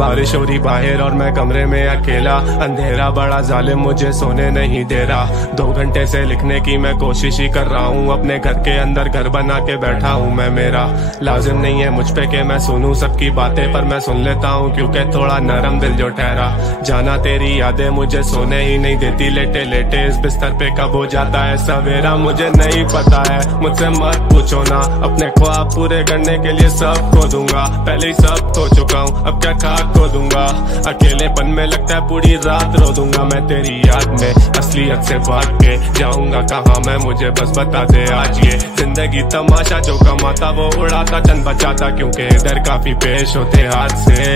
बारिश हो रही बाहर और मैं कमरे में अकेला, अंधेरा बड़ा जालिम मुझे सोने नहीं दे रहा। 2 घंटे से लिखने की मैं कोशिश ही कर रहा हूँ, अपने घर के अंदर घर बना के बैठा हूँ मैं। मेरा लाजिम नहीं है मुझ पे कि मैं सुनूं सबकी बातें, पर मैं सुन लेता हूँ क्योंकि थोड़ा नरम दिल जो ठहरा। जाना तेरी यादें मुझे सोने ही नहीं देती, लेटे लेटे इस बिस्तर पे कब हो जाता है सवेरा मुझे नहीं पता है। मुझसे मत पूछो ना, अपने ख्वाब पूरे करने के लिए सब खो दूंगा, पहले ही सब खो चुका हूँ अब क्या खाक खो दूंगा। अकेलेपन में लगता है पूरी रात रो दूंगा मैं तेरी याद में, असलियत से भाग के जाऊंगा कहाँ मैं, मुझे बस बता दे आज ये जिंदगी तमाशा, जो कमाता वो उड़ाता चंद बचाता, क्योंकि इधर काफी पेश होते हाथ से।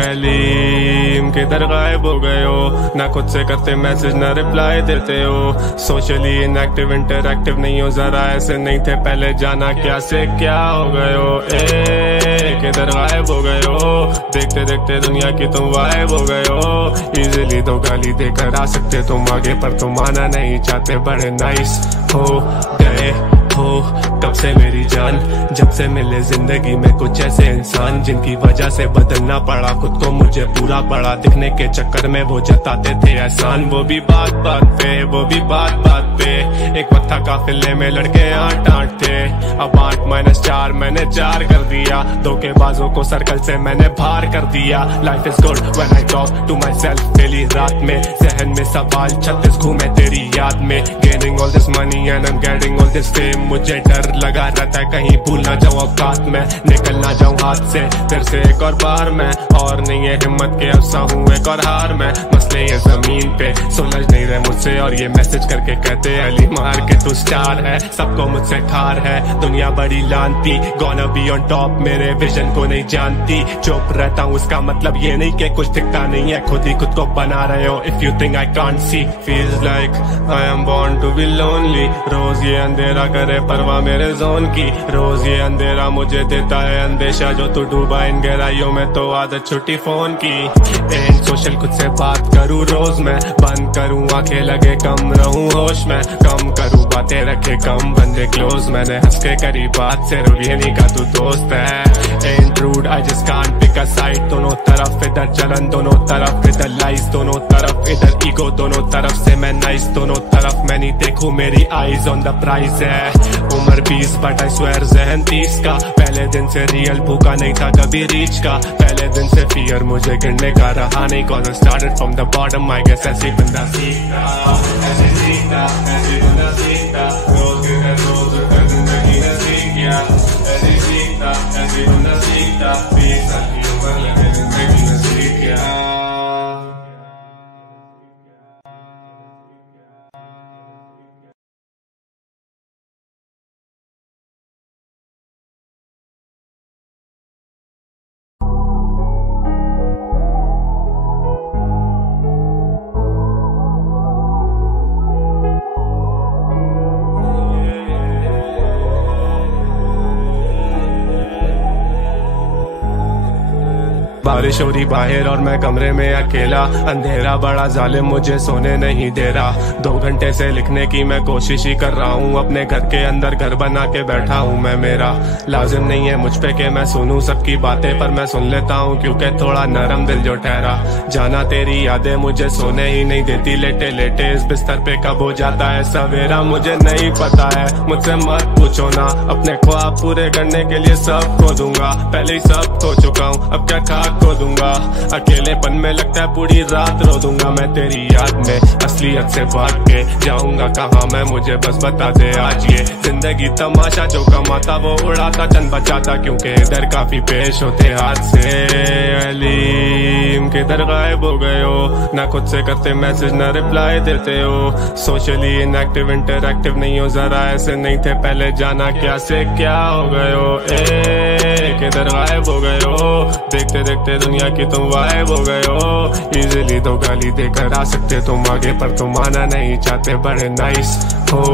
अलीम किधर गायब हो गए हो, ना खुद से करते मैसेज ना रिप्लाई देते हो, सोशली इनएक्टिव इंटरएक्टिव नहीं हो, जरा ऐसे नहीं थे पहले, जाना क्या से क्या हो गए हो। किधर गायब हो गए हो, देखते देखते दुनिया की तुम गायब हो गए हो। इजीली तो गाली देकर आ सकते तुम आगे, पर तुम आना नहीं चाहते, बड़े नाइस हो गए हो कब से मेरी जान, जब से मिले जिंदगी में कुछ ऐसे इंसान जिनकी वजह से बदलना पड़ा खुद को, मुझे पूरा पड़ा दिखने के चक्कर में वो जताते थे एहसान, वो भी बात बात पे, वो भी बात बात पे। एक वक्त था काफिले में लड़के 8-8 थे, अब 8-4 मैंने 4 कर दिया, धोखेबाजों को सर्कल से मैंने बाहर कर दिया। Life is good when I talk to myself daily रात में, जहन में सवाल 36 घूमे तेरी याद में। Gaining all this money and I am getting all this fame, मुझे डर लगा रहता है कहीं भूल ना जाऊं औकात में, निकल ना जाऊं हाथ से फिर से एक और बार में, और नहीं है हिम्मत के अफसा हूँ एक और हार में। मसले ये जमीन पे सुलझ नहीं रहे मुझसे, और ये मैसेज करके कहते अली मार के तू स्टार है, सबको मुझसे ठार है दुनिया बड़ी लानती, गोना बी ऑन टॉप मेरे विजन को नहीं जानती। चुप रहता हूँ इसका मतलब ये नहीं कि कुछ दिखता नहीं है, खुद ही खुद को बना रहे हो। If you think I can't see, feels like I am born to be lonely, रोज ये अंधेरा करे परवाह मेरे जोन की, रोज ये अंधेरा मुझे देता है अंदेशा, जो तू डूबा इन गहराइयों में तो आदत छुट्टी फोन की। एंड सोशल खुद से बात करूँ रोज मैं, बंद करूँ आंखें लगे कम रहूँ होश में, कम करूँ बातें रखे कम बंदे क्लोज, मैंने हंस के करी बात सिर्फ ये नहीं का तू दोस्त है। And rude I just can't pick a side, दोनों तरफ इधर जलन दोनों तरफ इधर लाइज, दोनों तरफ इधर ईगो दोनों तरफ से मैं नाइस, दोनों तरफ मैं नहीं देखूं मेरी आईज ऑन द प्राइज है। उम्र 20 बट आई स्वेयर जहन 30 का, पहले दिन से रियल भूखा नहीं था कभी रीच का, पहले दिन से फियर मुझे गिरने का रहा नहीं, cause I started from the bottom I guess ऐसे बंदा सीखता, ऐसे सीखता, ऐसे बंदा सीखता, रोज के रोज कर जिंदगी ने सीख गया, ऐसे सीखता, ऐसे बंदा सीखता, 20 साल की उम्र लगे जिंदगी ने सीख गया। बारिश हो रही बाहर और मैं कमरे में अकेला, अंधेरा बड़ा जालिम मुझे सोने नहीं दे रहा। 2 घंटे से लिखने की मैं कोशिश ही कर रहा हूँ, अपने घर के अंदर घर बना के बैठा हूँ मैं। मेरा लाजिम नहीं है मुझ पे कि मैं सुनूं सबकी बातें, पर मैं सुन लेता हूँ क्योंकि थोड़ा नरम दिल जो ठहरा। जाना तेरी यादें मुझे सोने ही नहीं देती, लेटे लेटे इस बिस्तर पे कब हो जाता है सवेरा मुझे नहीं पता है। मुझसे मत पूछो ना, अपने ख्वाब पूरे करने के लिए सब खो दूंगा, पहले ही सब खो चुका हूँ अब क्या खाक खो दूंगा। अकेलेपन में लगता है पूरी रात रो दूंगा मैं तेरी याद में, असलियत से भाग के जाऊंगा कहाँ मैं, मुझे बस बता दे आज ये जिंदगी तमाशा, जो कमाता वो उड़ाता चंद बचाता, क्योंकि इधर काफी पेश होते हाथ से। अलीम किधर गायब हो गए हो, ना खुद से करते मैसेज ना रिप्लाई देते हो, सोशली इनएक्टिव इंटरएक्टिव नहीं हो, जरा ऐसे नहीं थे पहले, जाना क्या से क्या हो गए हो। किधर गायब हो गए हो, देखते देखते दुनिया की तुम गायब हो गए हो। इजीली तो गाली देकर आ सकते तुम आगे, पर तुम आना नहीं चाहते, बड़े नाइस हो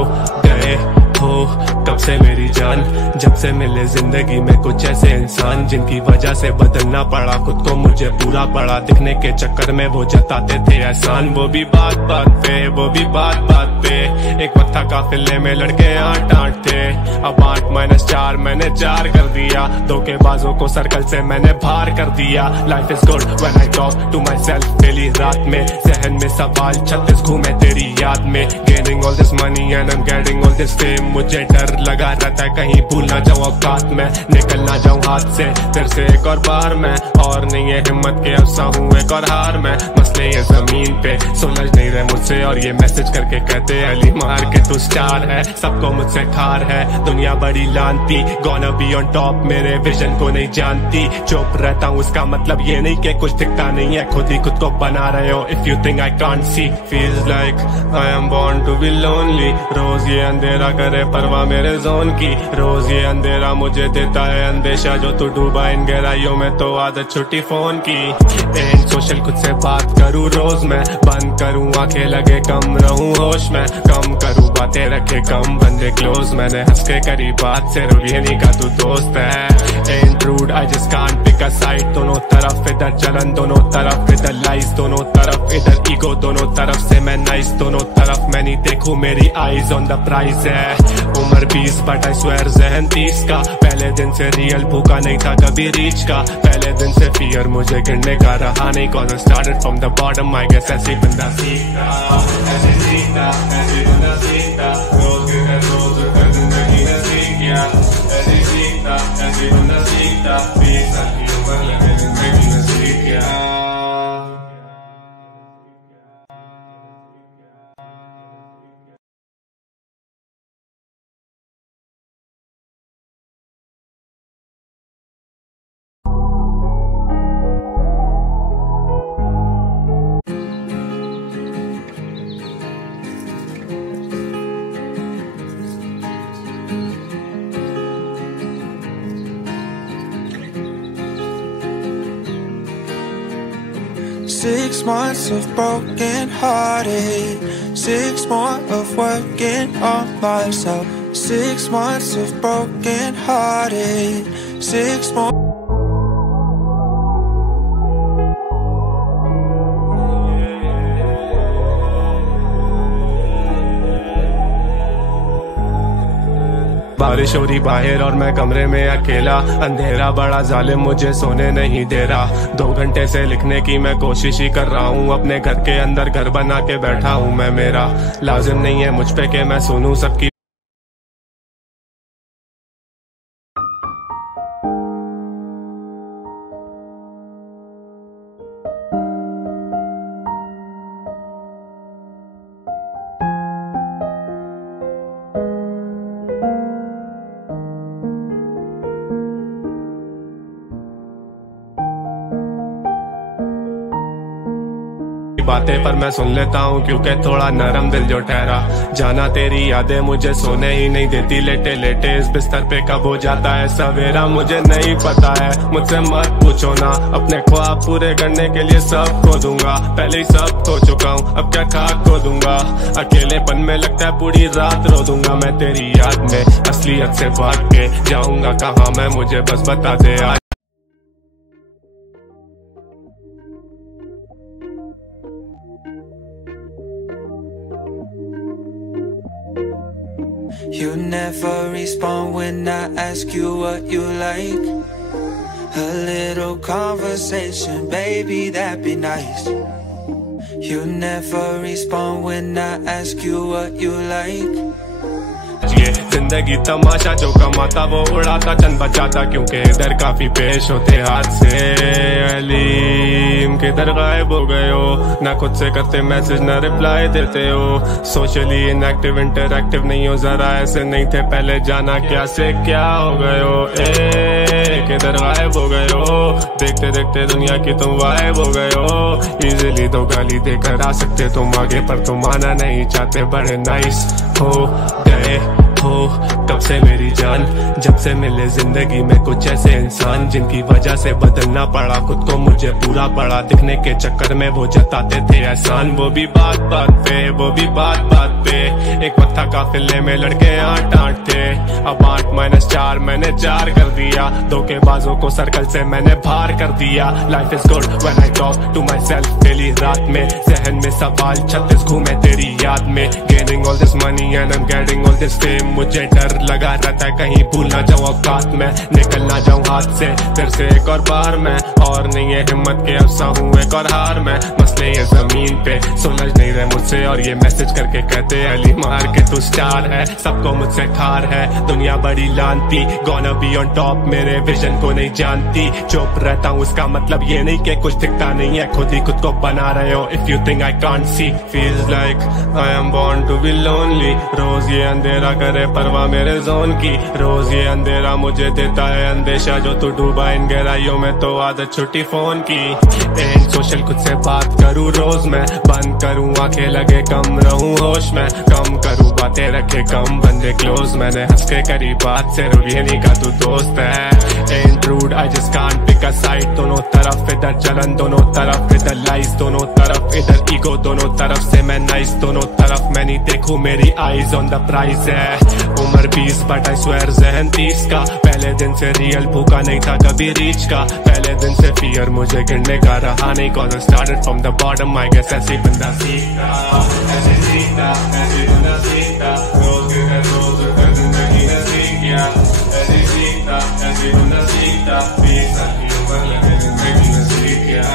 गए हो कब से मेरी जान, जब से मिले जिंदगी में कुछ ऐसे इंसान जिनकी वजह से बदलना पड़ा खुद को, मुझे पूरा पड़ा दिखने के चक्कर में वो जताते थे एहसान। वो भी बात बात पे, वो भी बात बात पे, एक वक्त था काफिले में लड़के 8-8 थे, अब 8-4 मैंने 4 कर दिया, धोखेबाजों को सर्कल से मैंने बाहर कर दिया। Life is good when I talk to myself daily, रात में जहन में सवाल 36 घूमे तेरी याद में, gaining all this money and I am getting all this fame, मुझे डर लगा रहता है कहीं भूल ना जाऊं औकात में, निकल ना जाऊं हाथ से फिर से एक और बार में, और नहीं है हिम्मत के अफसा हूँ एक और हार में, मसले ये जमीन पे सुलझ नहीं रहे मुझसे, और ये मैसेज करके कहते अली मार के तू स्टार है, सबको मुझसे खार है दुनिया बड़ी लानती, गोना बी ऑन टॉप मेरे विजन को नहीं जानती, चुप रहता हूँ उसका मतलब ये नहीं कि कुछ दिखता नहीं है, खुद ही खुद को बना रहे हो if you think I can't see, feels like I am born to be lonely, रोज ये अंधेरा करे परवाह मेरे जोन की, रोज ये अंधेरा मुझे देता है अंदेशा, जो तू डूबा इन गहराइयों में तो आदत छुट्टी फोन की, एंड सोशल खुद से बात करूँ रोज मैं, बंद करूँ आंखें लगे कम रहूँ होश में, कम करूँ बातें रखे कम बंदे क्लोज, मैंने हंस के करी बात से ये नहीं का तू दोस्त है, and rude I just can't pick a side, दोनों तरफ इधर जलन दोनों तरफ इधर लाइज, दोनों तरफ इधर ईगो दोनों तरफ से मैं नाइस, दोनों तरफ मैं नहीं देखूं मेरी आईज ऑन द प्राइज है, उम्र 20 बट आई स्वेयर जहन 30 का, पहले दिन से रियल भूखा नहीं था कभी रीच का, पहले दिन से फियर मुझे गिरने का रहा नहीं, cause I started from the bottom, I guess ऐसे बंदा सीखता, ऐसे सीखता, ऐसे बंदा सीखता, रोज कर जिंदगी ने सीख गया, ऐसे सीखता, ऐसे बंदा सीखता, 20 साल की उम्र लगे जिंदगी ने सीख गया। Six months of broken hearted, 6 more of working on myself, 6 months of broken hearted, 6 more. बारिश हो रही बाहर और मैं कमरे में अकेला, अंधेरा बड़ा जालिम मुझे सोने नहीं दे रहा, 2 घंटे से लिखने की मैं कोशिश ही कर रहा हूँ, अपने घर के अंदर घर बना के बैठा हूँ मैं, मेरा लाजिम नहीं है मुझ पे कि मैं सुनूं सबकी, बातें पर मैं सुन लेता हूँ क्योंकि थोड़ा नरम दिल जो ठहरा, जाना तेरी यादें मुझे सोने ही नहीं देती, लेटे लेटे इस बिस्तर पे कब हो जाता है सवेरा मुझे नहीं पता है, मुझसे मत पूछो ना, अपने ख्वाब पूरे करने के लिए सब खो दूंगा, पहले ही सब खो चुका हूँ अब क्या खाक खो दूंगा, अकेलेपन में लगता है पूरी रात रो दूंगा मैं तेरी याद में, असलियत से भाग के जाऊंगा कहाँ मैं, मुझे बस बता दे आज। You never respond when I ask you what you like. A little conversation, baby, that'd be nice. You never respond when I ask you what you like. ये जिंदगी तमाशा जो कमाता वो उड़ाता चंद बचाता, क्योंकि इधर काफी पेश होते हाथ से, अलीम किधर गायब हो गए हो, ना खुद से करते मैसेज ना रिप्लाई देते हो, सोशली इनएक्टिव इंटरएक्टिव नहीं हो, जरा ऐसे नहीं थे पहले, जाना क्या से क्या हो गए हो, किधर गायब हो गए हो, देखते देखते दुनिया की तुम गायब हो गए हो, इजीली तो गाली देकर आ सकते तुम आगे, पर तुम आना नहीं चाहते, बड़े नाइस हो गए हो कब से मेरी जान, जब से मिले जिंदगी में कुछ ऐसे इंसान जिनकी वजह से बदलना पड़ा खुद को, मुझे पूरा पड़ा दिखने के चक्कर में वो जताते थे एहसान। वो भी बात बात पे, वो भी बात बात पे, एक वक्त था काफिले में लड़के 8-8 थे, अब 8-4 मैंने 4 कर दिया, धोखेबाजों को सर्कल से मैंने बाहर कर दिया। Life is good when I talk to myself daily रात में, जहन में सवाल 36 घूमे तेरी याद में। Gaining all this money and I am getting all this fame, मुझे डर लगा रहता है कहीं भूल ना जाऊं औकात में, निकल ना जाऊं हाथ से फिर से एक और बार मैं, और नहीं है हिम्मत के अफसा हूँ एक और हार में। मसले ये जमीन पे सुलझ नहीं रहे मुझसे, और ये मैसेज करके कहते अली मार के तू स्टार है, सबको मुझसे खार है दुनिया बड़ी लानती, गोना बी ऑन टॉप मेरे विजन को नहीं जानती। चुप रहता हूँ इसका मतलब ये नहीं कि कुछ दिखता नहीं है, खुद ही खुद को बना रहे हो। If you think I can't see, feels like I am born to be lonely, रोज ये अंधेरा करे परवाह मेरे जोन की, रोज ये अंधेरा मुझे देता है अंदेशा, जो तू डूबा इन गहराइयों में तो आदत छुट्टी फोन की। एंड सोशल खुद से बात करूँ रोज मैं, बंद करूँ आंखें लगे कम रहूँ होश में, कम करूँ बातें रखे कम बंदे क्लोज, मैंने हंस के करी बात सिर्फ ये नहीं का तू दोस्त है। And rude I just can't pick a side, दोनों तरफ इधर जलन दोनों तरफ इधर लाइस, दोनों तरफ इधर ईगो दोनों तरफ से मैं नाइस, दोनों तरफ मैं नहीं देखूं मेरी आईज ऑन द प्राइज है। उम्र 20 बट आई स्वेयर जहन 30 का, पहले दिन से रियल भूखा नहीं था कभी रीच का, पहले दिन से फियर मुझे गिरने का रहा नहीं, cause I started from the bottom I guess ऐसे बंदा सीखता, ऐसे सीखता, ऐसे बंदा सीखता, रोज कर जिंदगी ने सीख गया, ऐसे सीखता, ऐसे बंदा सीखता, 20 साल की उम्र लगे जिंदगी ने सीख गया।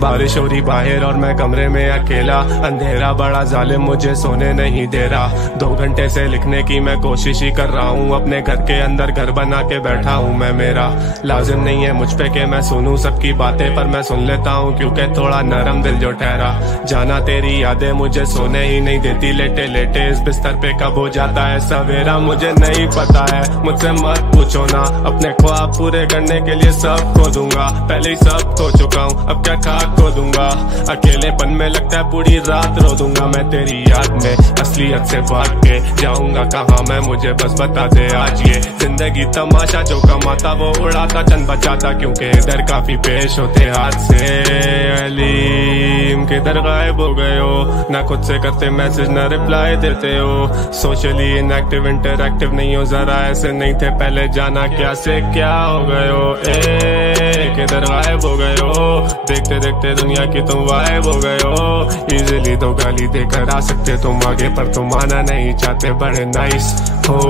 बारिश हो रही बाहर और मैं कमरे में अकेला, अंधेरा बड़ा जालिम मुझे सोने नहीं दे रहा, 2 घंटे से लिखने की मैं कोशिश ही कर रहा हूँ, अपने घर के अंदर घर बना के बैठा हूँ मैं। मेरा लाजिम नहीं है मुझ पे कि मैं सुनूं सबकी बातें, पर मैं सुन लेता हूँ क्योंकि थोड़ा नरम दिल जो ठहरा। जाना तेरी यादें मुझे सोने ही नहीं देती, लेटे लेटे इस बिस्तर पे कब हो जाता है सवेरा मुझे नहीं पता है, मुझसे मत पूछो ना, अपने ख्वाब पूरे करने के लिए सब खो दूंगा, पहले ही सब खो चुका हूँ अब क्या खाक खो दूंगा, अकेलेपन में लगता है पूरी रात रो दूंगा मैं तेरी याद में, असलियत से भाग के जाऊंगा कहाँ मैं, मुझे बस बता दे आज ये जिंदगी तमाशा, जो कमाता वो उड़ाता चंद बचाता, क्योंकि इधर काफी पेश होते हाथ से। अलीम किधर गायब हो गए हो, ना खुद से करते मैसेज ना रिप्लाई देते हो, सोशली इनएक्टिव इंटरएक्टिव नहीं हो, जरा ऐसे नहीं थे पहले, जाना क्या से क्या हो गए हो, किधर गायब हो गए हो, देखते देखते दुनिया की तुम वाइब हो गए हो, इजीली तो गाली देकर आ सकते तुम आगे, पर तुम आना नहीं चाहते, बड़े नाइस हो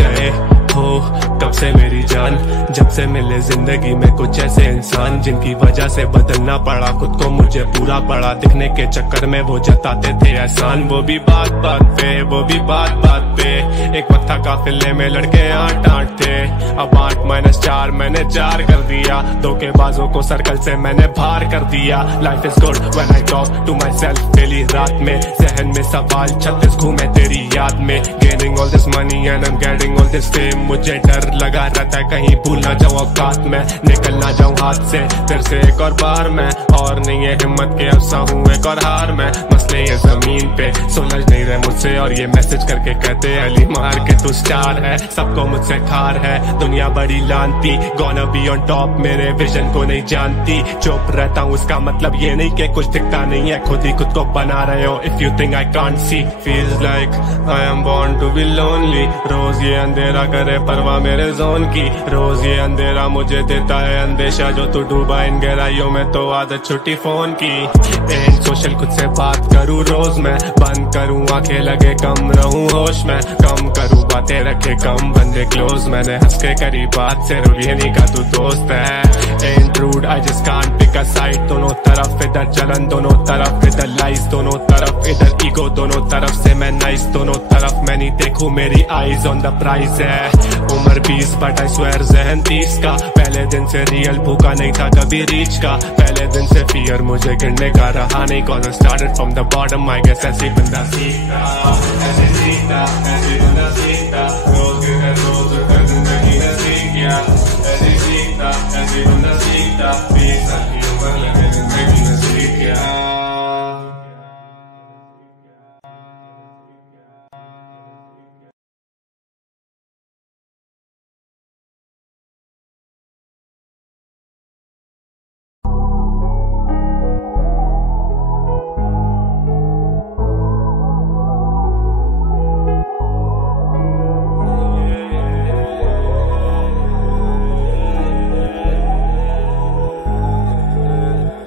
गए हो कब से मेरी जान, जब से मिले जिंदगी में कुछ ऐसे इंसान जिनकी वजह से बदलना पड़ा खुद को, मुझे पूरा पड़ा दिखने के चक्कर में वो जताते थे एहसान। वो भी बात बात पे, वो भी बात बात पे, एक वक्त था काफिले में लड़के 8-8 थे, अब 8-4 मैंने 4 कर दिया, धोखेबाजों को सर्कल से मैंने बाहर कर दिया। Life is good when I talk to myself daily रात में, जहन में सवाल 36 घूमे तेरी याद में, gaining all this money and I am getting all this fame, मुझे डर लगा रहता है कहीं भूल ना जाऊं औकात में, निकल ना जाऊं हाथ से फिर से एक और बार मैं, और नहीं है हिम्मत के अफसा हूँ एक और हार में। मसले ये जमीन पे सुलझ नहीं रहे मुझसे, और ये मैसेज करके कहते अली मार के तू स्टार है, सबको मुझसे खार है दुनिया बड़ी लानती, गोना बी ऑन टॉप मेरे विजन को नहीं जानती। चुप रहता हूँ इसका मतलब ये नहीं कि कुछ दिखता नहीं है, खुद ही खुद को बना रहे हो। If you think I can't see, feels like I am born to be lonely, रोज ये अंधेरा करे परवाह मेरे जोन की, रोज ये अंधेरा मुझे देता है अंदेशा, जो तू डूबा इन गहराइयों में तो आदत छुट्टी फोन की। एंड सोशल खुद से बात करूँ रोज मैं, बंद करूँ आंखें लगे कम रहूँ होश में, कम करूँ बातें रखे कम बंदे क्लोज, मैंने हंस के करी बात सिर्फ ये नहीं का तू दोस्त है। And rude I just can't pick a side, दोनों तरफ इधर जलन दोनों तरफ इधर लाइस, दोनों तरफ इधर ईगो दोनों तरफ से मैं नाइस, दोनों तरफ मैं नहीं देखूं मेरी आईज ऑन द प्राइज है। उम्र 20 बट आई स्वेयर जहन 30 का। पहले दिन से रियल भूखा नहीं था कभी रीच का। पहले दिन से फियर मुझे गिरने का रहा नहीं, cause I started from the bottom, I guess ऐसे बंदा सीखता, ऐसे सीखता, ऐसे बंदा सीखता। रोज के रोज कर जिंदगी ने सीख गया, ऐसे सीखता, ऐसे बंदा सीखता। 20 साल की उम्र लगे जिंदगी ने सीख गया।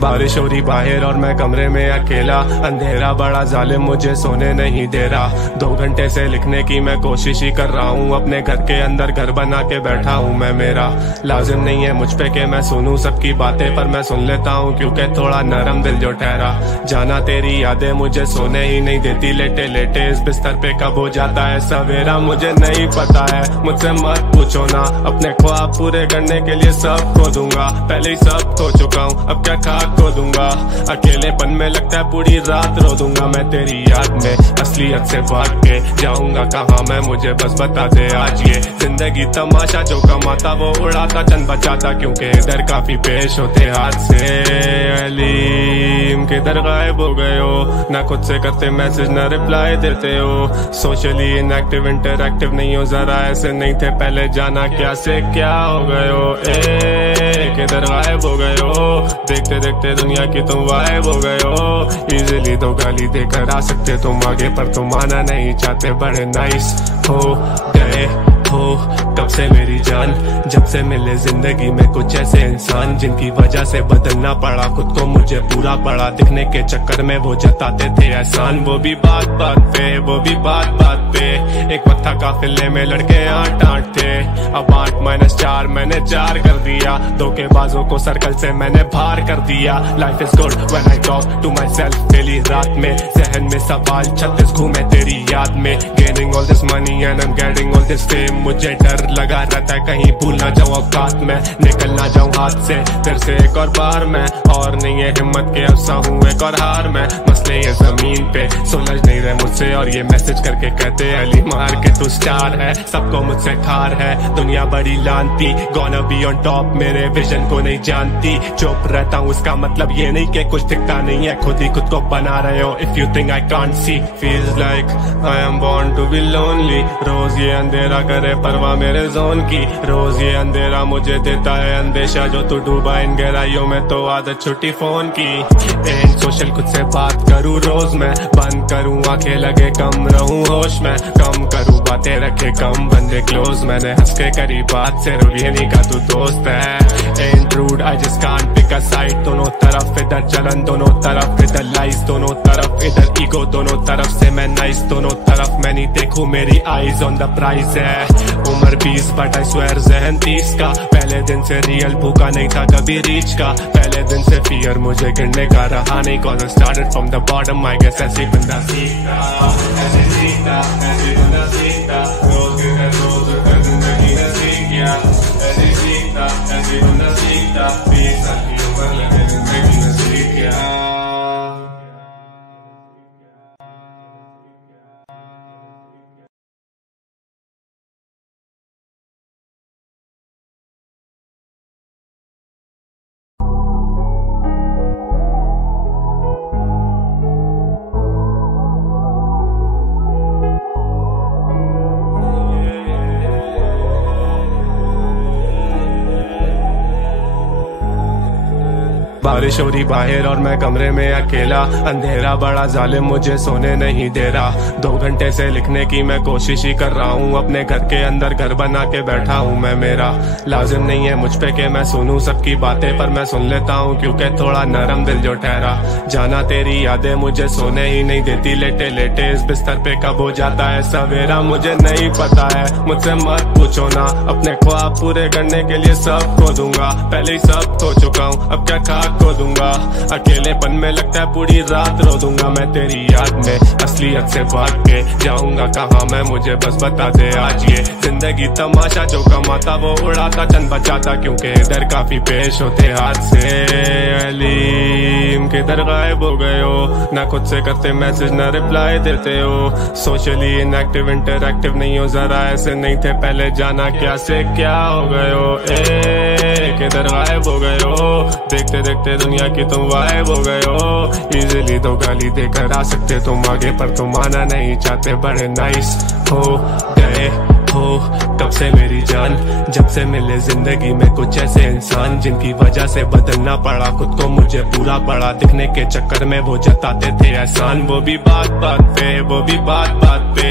बारिश हो रही बाहर और मैं कमरे में अकेला, अंधेरा बड़ा जालिम मुझे सोने नहीं दे रहा। 2 घंटे से लिखने की मैं कोशिश ही कर रहा हूँ, अपने घर के अंदर घर बना के बैठा हूँ मैं। मेरा लाजिम नहीं है मुझ पे कि मैं सुनूं सबकी बातें, पर मैं सुन लेता हूँ क्योंकि थोड़ा नरम दिल जो ठहरा। जाना तेरी यादें मुझे सोने ही नहीं देती, लेटे लेटे इस बिस्तर पे कब हो जाता है सवेरा मुझे नहीं पता है। मुझसे मत पूछो ना, अपने ख्वाब पूरे करने के लिए सब खो दूंगा। पहले ही सब खो चुका हूँ, अब क्या खाक खो दूंगा। अकेलेपन में लगता है पूरी रात रो दूंगा मैं तेरी याद में। असलियत से भाग के जाऊंगा कहाँ मैं, मुझे बस बता दे आज। ये जिंदगी तमाशा, जो कमाता वो उड़ाता, चंद बचाता, क्योंकि इधर काफी पेश होते हाथ से। अलीम किधर गायब हो गए हो, ना खुद से करते मैसेज ना रिप्लाई देते हो। सोशली इनएक्टिव इंटरएक्टिव नहीं हो, जरा ऐसे नहीं थे पहले, जाना क्या से क्या हो गए हो। किधर गायब हो गए हो, देखते देखते दुनिया की तुम वाइब हो गए हो। इजीली तो गाली देकर आ सकते तुम आगे, पर तुम आना नहीं चाहते, बड़े नाइस हो गए हो तब से मेरी जान। जब से मिले जिंदगी में कुछ ऐसे इंसान, जिनकी वजह से बदलना पड़ा खुद को, मुझे पूरा पड़ा दिखने के चक्कर में वो जताते थे एहसान। वो भी बात बात पे, वो भी बात बात पे। एक वक्त था काफिले में लड़के 8-8 थे, अब 8-4 मैंने 4 कर दिया। धोखेबाजों को सर्कल से मैंने बाहर कर दिया। Life is good when I talk to myself daily रात में। जहन में सवाल 36 घूमे तेरी याद में। Gaining all this money and I am getting all this fame, मुझे डर लगा रहता है कहीं भूल ना जाऊं औकात में, निकल ना जाऊं हाथ से फिर से एक और बार मैं। और नहीं है हिम्मत के अफसा हूँ एक और हार में। मसले ये जमीन पे सुलझ नहीं रहे मुझसे, और ये मैसेज करके कहते अली मार के तू स्टार है। सबको मुझसे ठार है दुनिया बड़ी लानती, गोना बी ऑन टॉप मेरे विजन को नहीं जानती। चुप रहता हूँ इसका मतलब ये नहीं कि कुछ दिखता नहीं है, खुद ही खुद को बना रहे हो। If you think I can't see, feels like I am born to be lonely. रोज ये अंधेरा करे परवाह मेरे जोन की, रोज ये अंधेरा मुझे देता है अंदेशा। जो तू डूबा इन गहराइयों में तो आदत छुट्टी फोन की। एंड सोशल खुद से बात करूँ रोज मैं, बंद करूँ आंखें लगे कम रहूँ होश में। कम करूँ बातें रखे कम बंदे क्लोज, मैंने हंस के करी बात से रुलिए नहीं का तू दोस्त है। And rude I just can't pick a side, दोनों तरफ इधर जलन, दोनों तरफ इधर लाइस, दोनों तरफ इधर ईगो, दोनों तरफ से मैं नाइस, दोनों तरफ मैं नहीं देखूं मेरी आईज ऑन द प्राइज है। उम्र 20 बट आई स्वेयर जहन 30 का। पहले दिन से रियल भूखा नहीं था कभी रीच का। पहले दिन से फियर मुझे गिरने का रहा नहीं, cause I started from the bottom, I guess ऐसे बंदा सीखता, ऐसे सीखता, ऐसे बंदा सीखता। रोज के रोज कर जिंदगी ने सीख गया, ऐसे सीखता, ऐसे बंदा सीखता। 20 साल की उम्र लगे जिंदगी ने सीख गया। बारिश हो रही बाहर और मैं कमरे में अकेला, अंधेरा बड़ा जालिम मुझे सोने नहीं दे रहा। 2 घंटे से लिखने की मैं कोशिश ही कर रहा हूँ, अपने घर के अंदर घर बना के बैठा हूँ मैं। मेरा लाजिम नहीं है मुझ पे कि मैं सुनूं सबकी बातें, पर मैं सुन लेता हूँ क्योंकि थोड़ा नरम दिल जो ठहरा। जाना तेरी यादें मुझे सोने ही नहीं देती, लेटे लेटे इस बिस्तर पे कब हो जाता है सवेरा मुझे नहीं पता है। मुझसे मत पूछो ना, अपने ख्वाब पूरे करने के लिए सब खो दूंगा। पहले ही सब खो चुका हूँ, अब क्या खाक खो दूंगा। अकेलेपन में लगता है पूरी रात रो दूंगा मैं तेरी याद में। असलियत से भाग के जाऊंगा कहाँ मैं, मुझे बस बता दे आज ये जिंदगी तमाशा, जो कमाता वो उड़ाता चंद बचाता, क्योंकि इधर काफी पेश होते हाथ से। अलीम किधर गायब हो गए हो, ना खुद से करते मैसेज ना रिप्लाई देते हो। सोशली इनएक्टिव इंटरएक्टिव नहीं हो, जरा ऐसे नहीं थे पहले, जाना क्या से क्या हो गए हो। किधर गायब हो गए हो, देखते देखते दुनिया की तुम वाइब हो गए हो। इजीली तो गाली देकर आ सकते तुम आगे, पर तुम आना नहीं चाहते, बड़े नाइस हो गए हो कब से मेरी जान, जब से मिले जिंदगी में कुछ ऐसे इंसान जिनकी वजह से बदलना पड़ा खुद को, मुझे पूरा पड़ा दिखने के चक्कर में वो जताते थे एहसान। वो भी बात बात पे, वो भी बात बात पे,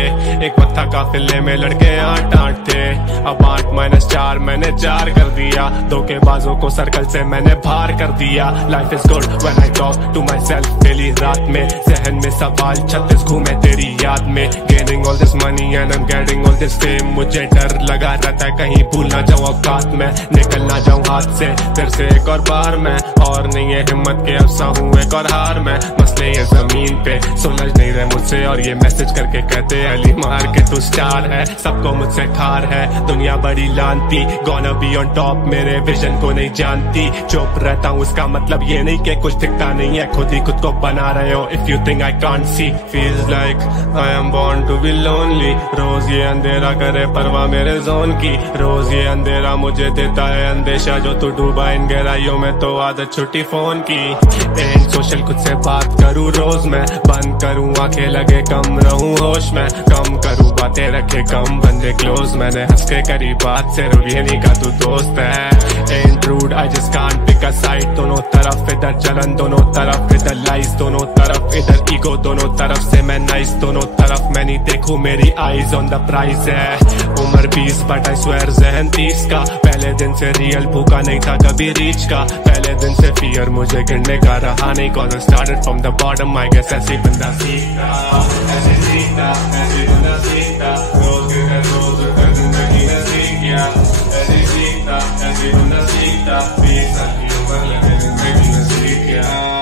एक वक्त था काफिले में लड़के 8-8 थे, अब 8-4 मैंने 4 कर दिया। धोखेबाजों को सर्कल से मैंने बाहर कर दिया। Life is good when I talk to myself daily रात में, जहन में सवाल 36 घूमे तेरी याद में। Gaining all this money and I am getting all this fame, मुझे डर लगा रहता है कहीं भूल ना जाऊं औकात में, निकल ना जाऊं हाथ से फिर से एक और बार में। और नहीं है हिम्मत के अफसा हूँ एक और हार में, मसले ये जमीन पे सुलझ नहीं रहे मुझसे, और ये मैसेज करके कहते अली मार के तू स्टार है, सबको मुझसे खार है दुनिया बड़ी लानती। गोना बी ऑन टॉप मेरे विजन को नहीं जानती, चुप रहता हूँ उसका मतलब ये नहीं कि कुछ दिखता नहीं है, खुद ही खुद को बना रहे हो। If you think I can't see, feels like I am born to be lonely. रोज ये अंधेरा करे परवाह मेरे जोन की, रोज ये अंधेरा मुझे देता है अंदेशा, जो तू डूबा इन गहराइयों में तो आदत छुट्टी फोन की। एंड सोशल खुद से बात करूँ रोज मैं, बंद करूँ आंखें लगे कम रहूँ होश में, कम करूँ बातें रखे कम बंदे क्लोज, मैंने हंस के करी बात से ये नहीं का तू दोस्त है। And rude I just can't pick a side, दोनों तरफ इधर जलन दोनों तरफ इधर लाइज, दोनों तरफ इधर ईगो दोनों तरफ से मैं नाइस, दोनों तरफ मैं नहीं देखूं मेरी आईज ऑन द प्राइज है। उम्र 20 बट आई स्वेयर जहन 30 का, पहले दिन से रियल भूखा नहीं था कभी रीच का, पहले दिन से फियर मुझे गिरने का रहा नहीं, cause I started from the bottom. I guess ऐसे बंदा सीखता, ऐसे सीखता, ऐसे बंदा सीखता, रोज कर जिंदगी ने सीख गया, ऐसे सीखता, ऐसे बंदा सीखता, 20 साल की उम्र लगे जिंदगी ने सीख गया।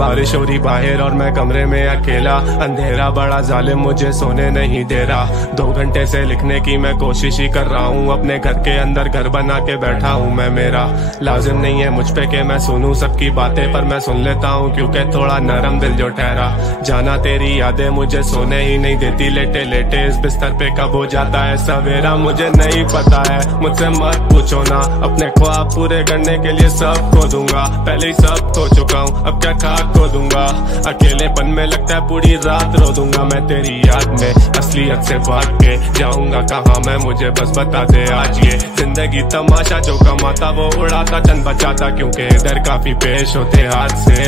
बारिश हो रही बाहर और मैं कमरे में अकेला, अंधेरा बड़ा जालिम मुझे सोने नहीं दे रहा। 2 घंटे से लिखने की मैं कोशिश ही कर रहा हूँ, अपने घर के अंदर घर बना के बैठा हूँ मैं। मेरा लाजिम नहीं है मुझ पे कि मैं सुनूं सबकी बातें, पर मैं सुन लेता हूँ क्योंकि थोड़ा नरम दिल जो ठहरा। जाना तेरी यादें मुझे सोने ही नहीं देती, लेटे लेटे इस बिस्तर पे कब हो जाता है सवेरा मुझे नहीं पता है। मुझसे मत पूछो ना, अपने ख्वाब पूरे करने के लिए सब खो दूंगा, पहले ही सब खो चुका हूँ अब क्या खाक खो दूंगा। अकेलेपन में लगता है पूरी रात रो दूंगा मैं तेरी याद में। असलियत से भाग के जाऊंगा कहाँ मैं, मुझे बस बता दे आज ये जिंदगी तमाशा, जो कमाता वो उड़ाता चंद बचाता, क्योंकि इधर काफी पेश होते हाथ से।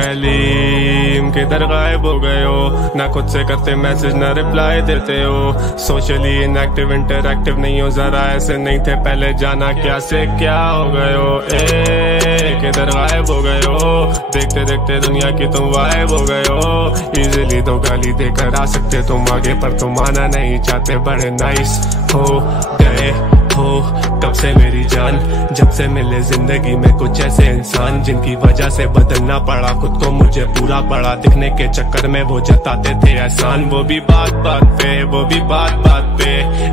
अलीम किधर गायब हो गए हो, ना खुद से करते मैसेज ना रिप्लाई देते हो। सोशली इनएक्टिव इंटरएक्टिव नहीं हो, जरा ऐसे नहीं थे पहले, जाना क्या से क्या हो गए हो। किधर गायब हो गए हो, देखते देखते दुनिया की तुम वाइब हो गए हो। इजीली तो गाली देकर आ सकते तुम आगे, पर तुम आना नहीं चाहते, बड़े नाइस हो गए हो कब से मेरी जान, जब से मिले जिंदगी में कुछ ऐसे इंसान जिनकी वजह से बदलना पड़ा खुद को, मुझे पूरा पड़ा दिखने के चक्कर में वो जताते थे एहसान। वो भी बात बात पे, वो भी बात बात पे,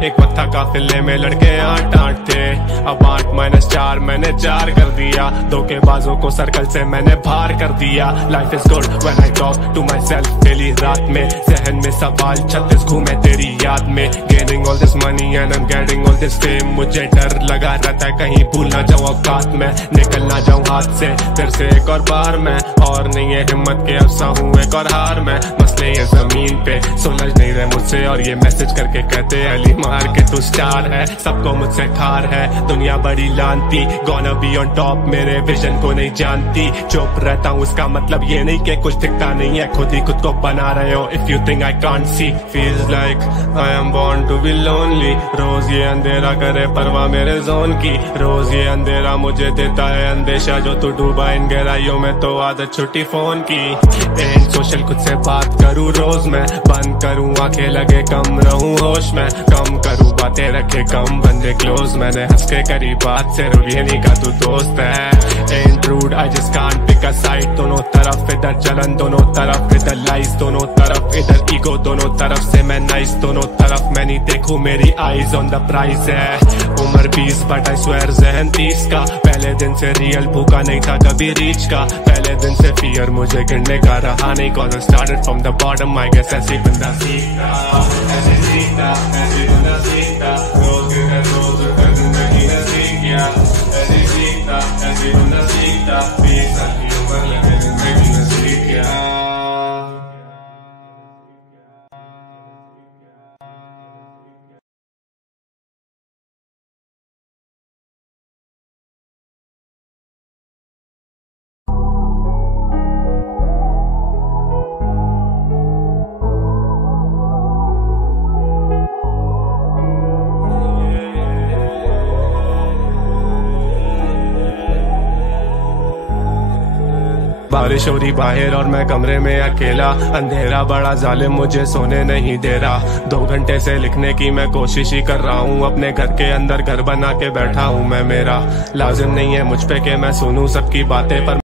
एक वक्त था काफिले में लड़के 8-8 थे, अब 8-4 मैंने 4 कर दिया। धोखेबाजों को सर्कल से मैंने बाहर कर दिया। Life is good when I talk to myself daily रात में, जहन में सवाल 36 घूमे तेरी याद में। Gaining all this money and I am getting all this fame, मुझे डर लगा रहता है कहीं भूल ना जाऊं औकात में, निकल ना जाऊं हाथ से फिर से एक और बार मैं। और नहीं है हिम्मत के अफसा हूँ एक और हार में, मसले ये जमीन पे सुलझ नहीं रहे मुझसे। और ये मैसेज करके कहते अली मार के तू स्टार है, सबको मुझसे खार है दुनिया बड़ी लानती। गोना बी ऑन टॉप मेरे विजन को नहीं जानती, चुप रहता हूँ इसका मतलब ये नहीं कि कुछ दिखता नहीं है, खुद ही खुद को बना रहे हो। If you think I can't see feels like I am born to be lonely. रोज ये अंधेरा करे परवाह मेरे जोन की, रोज ये अंधेरा मुझे देता है अंदेशा, जो तू डूबा इन गहराइयों में तो आदत छुट्टी फोन की। एंड सोशल खुद से बात करूँ रोज मैं, बंद करूँ आंखें लगे कम रहूँ होश में, कम करूँ बातें रखे कम बंदे क्लोज। मैंने हंस के करी बात सिर्फ ये नहीं का तू दोस्त है। And rude I just can't pick a side, दोनों तरफ इधर जलन दोनों तरफ इधर लाइस, दोनों तरफ इधर ईगो दोनों तरफ से मैं नाइस, दोनों तरफ मैं नहीं देखूं मेरी आईज ऑन द प्राइज है। उम्र 20 बट आई स्वेयर जहन 30 का, पहले दिन से रियल भूखा नहीं था कभी रीच का, पहले दिन से फियर मुझे गिरने का रहा नहीं, cause I started from the bottom I guess ऐसे बंदा सीखता, ऐसे सीखता, ऐसे बंदा सीखता, रोज के रोज कर जिंदगी ने सीख गया, ऐसे सीखता, ऐसे बंदा सीखता, 20 साल की उम्र लगे जिंदगी ने सीख गया। बारिश हो रही बाहर और मैं कमरे में अकेला, अंधेरा बड़ा जालिम मुझे सोने नहीं दे रहा। 2 घंटे से लिखने की मैं कोशिश ही कर रहा हूँ, अपने घर के अंदर घर बना के बैठा हूँ मैं। मेरा लाजिम नहीं है मुझ पे कि मैं सुनूं सबकी बातें, पर